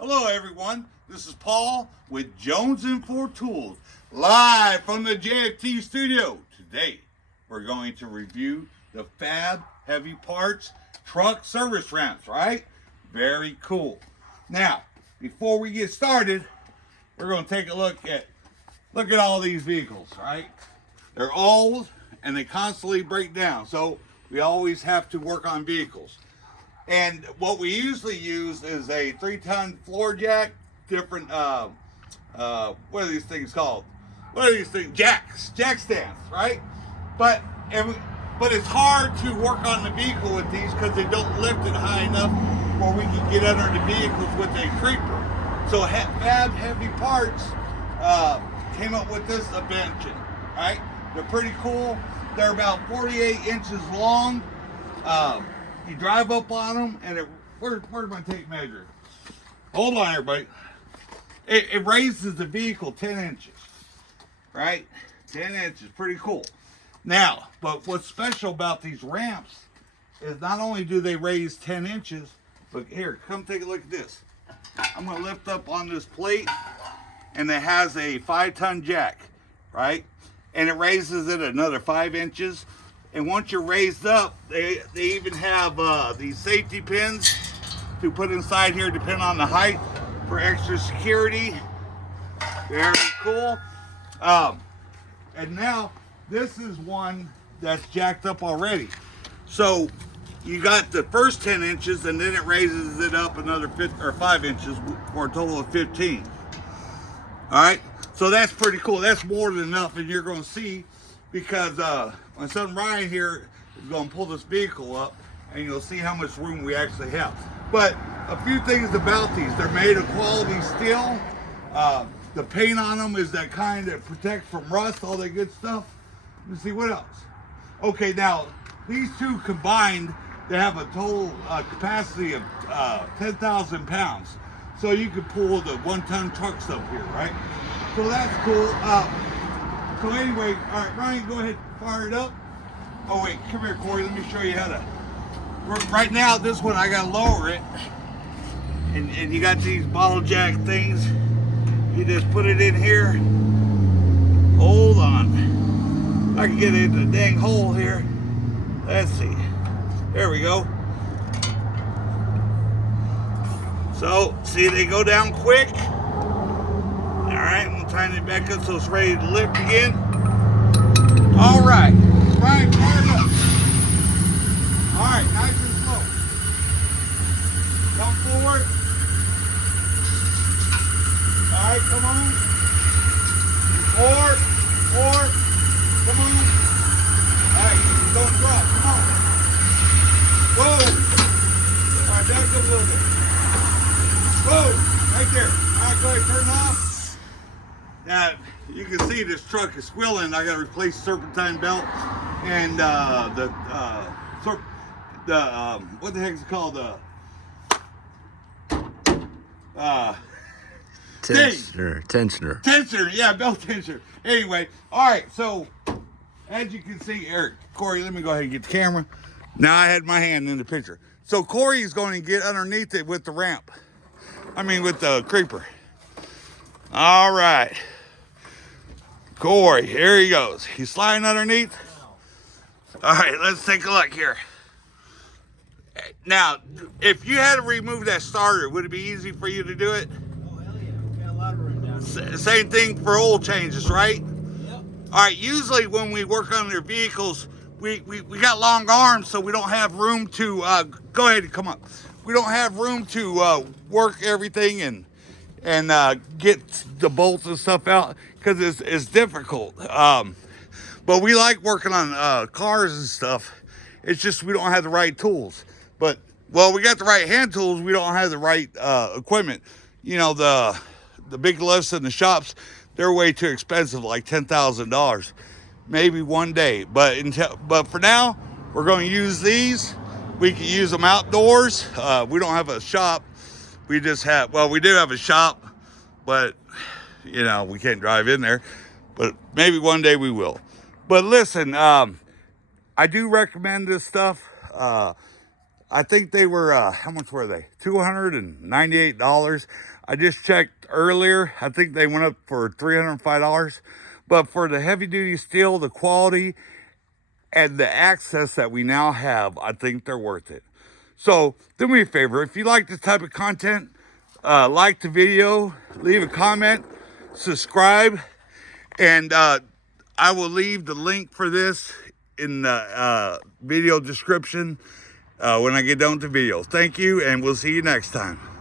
Hello everyone, this is Paul with Jones and Ford Tools, live from the JFT studio. Today, we're going to review the Fab Heavy Parts truck service ramps, right? Very cool. Now, before we get started, we're going to take a look at all these vehicles, right? They're old and they constantly break down, so we always have to work on vehicles. And what we usually use is a 3-ton floor jack, different, what are these things called? What are these things? Jack stands, right? But it's hard to work on the vehicle with these because they don't lift it high enough where we can get under the vehicles with a creeper. So Fab Heavy Parts came up with this invention, right? They're pretty cool. They're about 48 inches long. You drive up on them, and where's my tape measure? Hold on, everybody. It raises the vehicle 10 inches, right? 10 inches, pretty cool. Now, but what's special about these ramps is not only do they raise 10 inches, but here, come take a look at this. I'm going to lift up on this plate, and it has a 5-ton jack, right? And it raises it another 5 inches. And once you're raised up, they even have these safety pins to put inside here, depending on the height, for extra security. Very cool. And now this is one that's jacked up already. So you got the first 10 inches, and then it raises it up another 5 inches for a total of 15. All right. So that's pretty cool. That's more than enough, and you're going to see, because my son Ryan here is going to pull this vehicle up, and you'll see how much room we actually have. But a few things about these: they're made of quality steel. The paint on them is that kind that protects from rust, all that good stuff. Let's see what else. Okay, now these two combined, they have a total capacity of 10,000 pounds. So you could pull the 1-ton trucks up here, right? So that's cool. So anyway, all right, Ryan, go ahead, fire it up. Oh wait, come here, Corey. Let me show you how to. Right now, this one I gotta lower it, and you got these bottle jack things. You just put it in here. Hold on, I can get it in the dang hole here. Let's see. There we go. So see, they go down quick. All right, I'm gonna tighten it back up so it's ready to lift again. All right, Ryan, fire it up. All right, nice and slow. Come forward. All right, come on. Forward. Come on. All right, don't drop. Come on. Whoa. All right, back up a little bit. Whoa, right there. All right, go ahead, turn it off. Now, you can see this truck is squealing. I got to replace the serpentine belt and what the heck is it called? Tensioner, yeah, belt tensioner. Anyway, all right, so as you can see, Corey, let me go ahead and get the camera. Now I had my hand in the picture. So Corey's going to get underneath it with the ramp. With the creeper. All right. Corey, here he goes. He's sliding underneath. All right, let's take a look here. Now, if you had to remove that starter, would it be easy for you to do it? Oh, hell yeah. We got a lot of room down there. Same thing for oil changes, right? Yep. All right, usually when we work on their vehicles, we got long arms, so we don't have room to, go ahead and come up. We don't have room to work everything and get the bolts and stuff out, because it's difficult. But we like working on cars and stuff. It's just we don't have the right tools. But, well, we got the right hand tools. We don't have the right equipment. You know, the big lifts in the shops, they're way too expensive, like $10,000. Maybe one day. But for now, we're going to use these. We can use them outdoors. We don't have a shop. We just have, well, we do have a shop, but, you know, we can't drive in there. But maybe one day we will. But listen, I do recommend this stuff. I think they were, how much were they? $298. I just checked earlier. I think they went up for $305. But for the heavy duty steel, the quality, and the access that we now have, I think they're worth it. So do me a favor, if you like this type of content, like the video, leave a comment, subscribe, and I will leave the link for this in the video description when I get done with the video. Thank you, and we'll see you next time.